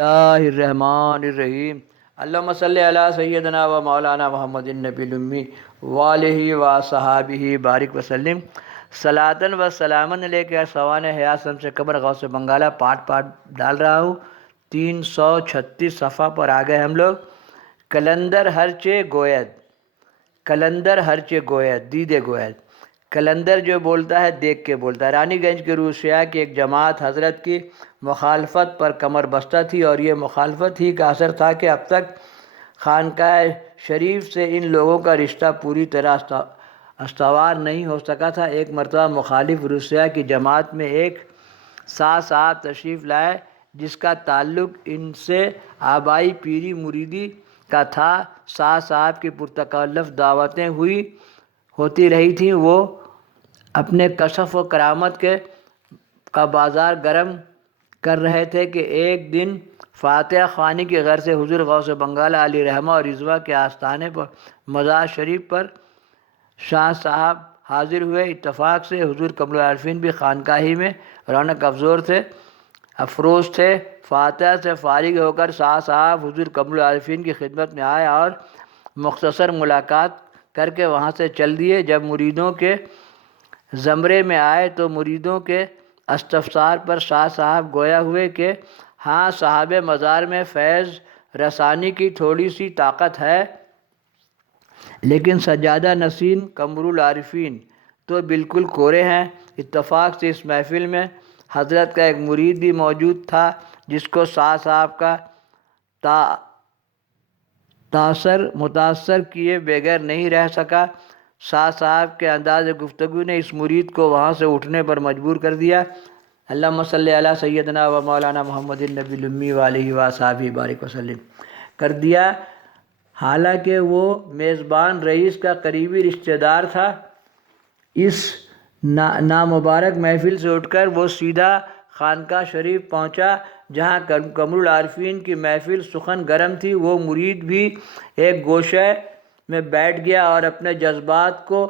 اللہ الرحمن الرحیم اللہم صلی علی سیدنا و مولانا محمد النبی الامی والہ و صحابہ بارک وسلم صلاۃً و سلامً علیک یا سوان حیات شمس قمر غوث بنگالہ پارٹ ڈال رہا ہوں 336 صفحہ پر آ گئے ہم لوگ۔ کلندر ہرچے گوید، کلندر ہرچے گوید، دیدے گوید۔ کلندر جو بولتا ہے دیکھ کے بولتا ہے۔ رانی گنج کے روسیہ کی ایک جماعت حضرت کی مخالفت پر کمر بستہ تھی، اور یہ مخالفت ہی کا اثر تھا کہ اب تک خانقاہ شریف سے ان لوگوں کا رشتہ پوری طرح استوار نہیں ہو سکا تھا۔ ایک مرتبہ مخالف روسیہ کی جماعت میں ایک شاہ صاحب تشریف لائے جس کا تعلق ان سے آبائی پیری مریدی کا تھا۔ شاہ صاحب کی پرتکلف دعوتیں ہوتی رہی تھیں۔ وہ اپنے کشف و کرامت کا بازار گرم کر رہے تھے کہ ایک دن فاتحہ خوانی کی غرض سے حضور غوث بنگالہ علیہ رحمہ اور رضوہ کے آستانے پر مزار شریف پر شاہ صاحب حاضر ہوئے۔ اتفاق سے حضور کمل العارفین بھی خانقاہی میں رونق افروز تھے۔ فاتحہ سے فارغ ہو کر شاہ صاحب حضور کمل العارفین کی خدمت میں آئے اور مختصر ملاقات کر کے وہاں سے چل دیے۔ جب مریدوں کے زمرے میں آئے تو مریدوں کے استفسار پر شاہ صاحب گویا ہوئے کہ ہاں، صاحب مزار میں فیض رسانی کی تھوڑی سی طاقت ہے، لیکن سجادہ نشین قمر العارفین تو بالکل کورے ہیں۔ اتفاق سے اس محفل میں حضرت کا ایک مرید بھی موجود تھا جس کو شاہ صاحب کا متاثر کیے بغیر نہیں رہ سکا۔ شاہ صاحب کے انداز گفتگو نے اس مرید کو وہاں سے اٹھنے پر مجبور کر دیا۔ اللہم صلی علی سیدنا و مولانا محمد النبی الامی والہ و صحابہ بارک وسلم کر دیا۔ حالانکہ وہ میزبان رئیس کا قریبی رشتہ دار تھا۔ اس نامبارک محفل سے اٹھ کر وہ سیدھا خانقاہ شریف پہنچا جہاں قمر العارفین کی محفل سخن گرم تھی۔ وہ مرید بھی ایک گوشے میں بیٹھ گیا اور اپنے جذبات کو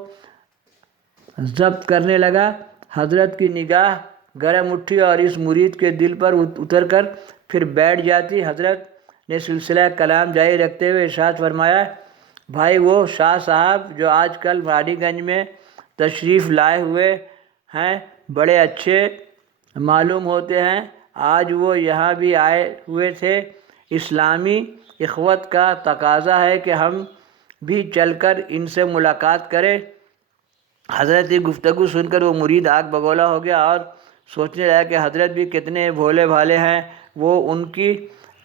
ضبط کرنے لگا۔ حضرت کی نگاہ گرم اٹھی اور اس مرید کے دل پر اتر کر پھر بیٹھ جاتی۔ حضرت نے سلسلہ کلام جاری رکھتے ہوئے ارشاد فرمایا، بھائی، وہ شاہ صاحب جو آج کل رانی گنج میں تشریف لائے ہوئے ہیں بڑے اچھے معلوم ہوتے ہیں۔ آج وہ یہاں بھی آئے ہوئے تھے۔ اسلامی اخوت کا تقاضا ہے کہ ہم بھی چل کر ان سے ملاقات کریں۔ حضرت کی گفتگو سن کر وہ مرید آگ بگولا ہو گیا اور سوچنے لگا کہ حضرت بھی کتنے بھولے بھالے ہیں۔ وہ ان کی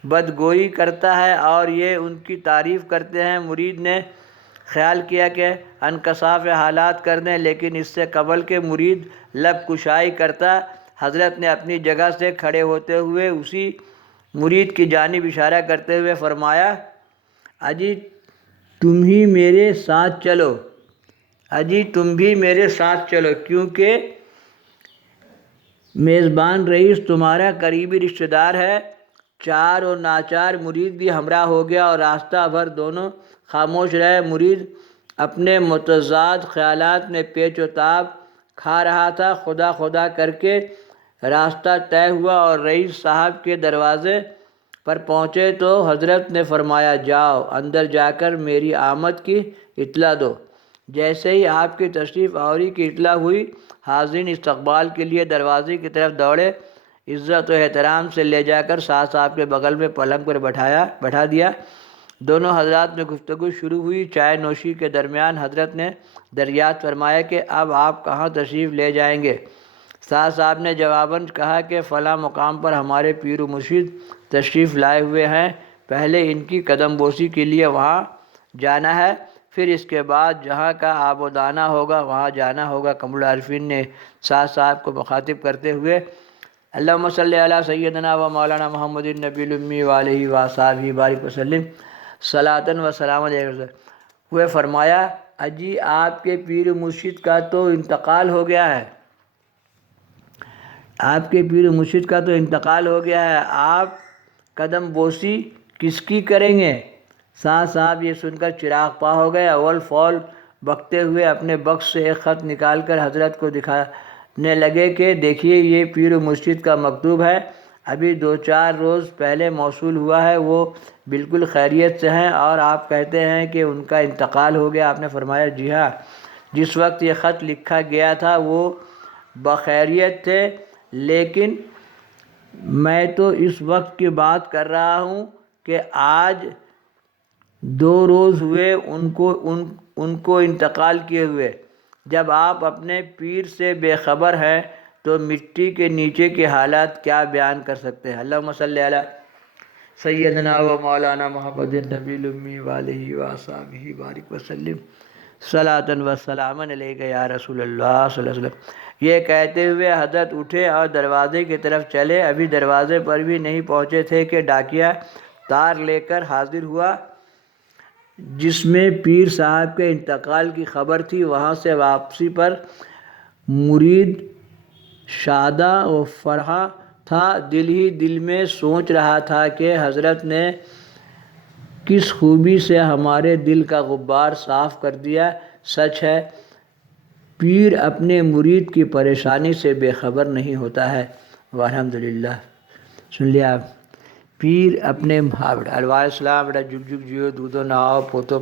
بدگوئی کرتا ہے اور یہ ان کی تعریف کرتے ہیں۔ مرید نے خیال کیا کہ انکشاف حالات کر دیں، لیکن اس سے قبل کہ مرید لب کشائی کرتا، حضرت نے اپنی جگہ سے کھڑے ہوتے ہوئے اسی مرید کی جانب اشارہ کرتے ہوئے فرمایا، اجی تم بھی میرے ساتھ چلو، اجی تم بھی میرے ساتھ چلو، کیونکہ میزبان رئیس تمہارا قریبی رشتہ دار ہے۔ چار اور ناچار مرید بھی ہمراہ ہو گیا اور راستہ بھر دونوں خاموش رہے۔ مرید اپنے متضاد خیالات میں پیچ و تاب کھا رہا تھا۔ خدا خدا کر کے راستہ طے ہوا اور رئیس صاحب کے دروازے پر پہنچے تو حضرت نے فرمایا، جاؤ اندر جا کر میری آمد کی اطلاع دو۔ جیسے ہی آپ کی تشریف آوری کی اطلاع ہوئی، حاضرین استقبال کے لیے دروازے کی طرف دوڑے۔ عزت و احترام سے لے جا کر شاہ صاحب کے بغل میں پلنگ پر بٹھا دیا۔ دونوں حضرات میں گفتگو شروع ہوئی۔ چائے نوشی کے درمیان حضرت نے دریافت فرمایا کہ اب آپ کہاں تشریف لے جائیں گے؟ شاہ صاحب نے جواباً کہا کہ فلاں مقام پر ہمارے پیر و مرشد تشریف لائے ہوئے ہیں، پہلے ان کی قدم بوسی کے لیے وہاں جانا ہے، پھر اس کے بعد جہاں کا آب و دانہ ہوگا وہاں جانا ہوگا۔ قمر العارفین نے شاہ صاحب کو مخاطب کرتے ہوئے اللہم صلی علی سیدنا و مولانا محمد النبی الامی والہ و صحابہ بارک وسلم صلاۃً و سلام علیہ ہوئے فرمایا، اجی آپ کے پیر مرشد کا تو انتقال ہو گیا ہے، آپ کے پیر مرشد کا تو انتقال ہو گیا ہے، آپ قدم بوسی کس کی کریں گے؟ شاہ صاحب یہ سن کر چراغ پا ہو گئے۔ اول فول بکتے ہوئے اپنے بکس سے ایک خط نکال کر حضرت کو دکھانے لگے کہ دیکھیے، یہ پیر و مرشد کا مکتوب ہے، ابھی 2-4 روز پہلے موصول ہوا ہے، وہ بالکل خیریت سے ہیں، اور آپ کہتے ہیں کہ ان کا انتقال ہو گیا۔ آپ نے فرمایا جی ہاں، جس وقت یہ خط لکھا گیا تھا وہ بخیریت تھے، لیکن میں تو اس وقت کی بات کر رہا ہوں کہ آج 2 روز ہوئے ان کو انتقال کیے ہوئے۔ جب آپ اپنے پیر سے بے خبر ہیں تو مٹی کے نیچے کے حالات کیا بیان کر سکتے ہیں؟ اللہم صلی علی سیدنا و مولانا محمد النبی الامی وآلہ وصحبہ بارک وسلم صلاۃ و سلام علیک یا رسول اللہ صلی اللہ علیہ وسلم۔ یہ کہتے ہوئے حضرت اٹھے اور دروازے کی طرف چلے۔ ابھی دروازے پر بھی نہیں پہنچے تھے کہ ڈاکیہ تار لے کر حاضر ہوا جس میں پیر صاحب کے انتقال کی خبر تھی۔ وہاں سے واپسی پر مرید شادہ و فرحہ تھا، دل ہی دل میں سوچ رہا تھا کہ حضرت نے کس خوبی سے ہمارے دل کا غبار صاف کر دیا۔ سچ ہے، پیر اپنے مرید کی پریشانی سے بے خبر نہیں ہوتا ہے۔ والحمدللہ۔ سن لیا آپ، پیر اپنے السلام بیٹا جگ جگ جیو دودھو نہاؤ پوتو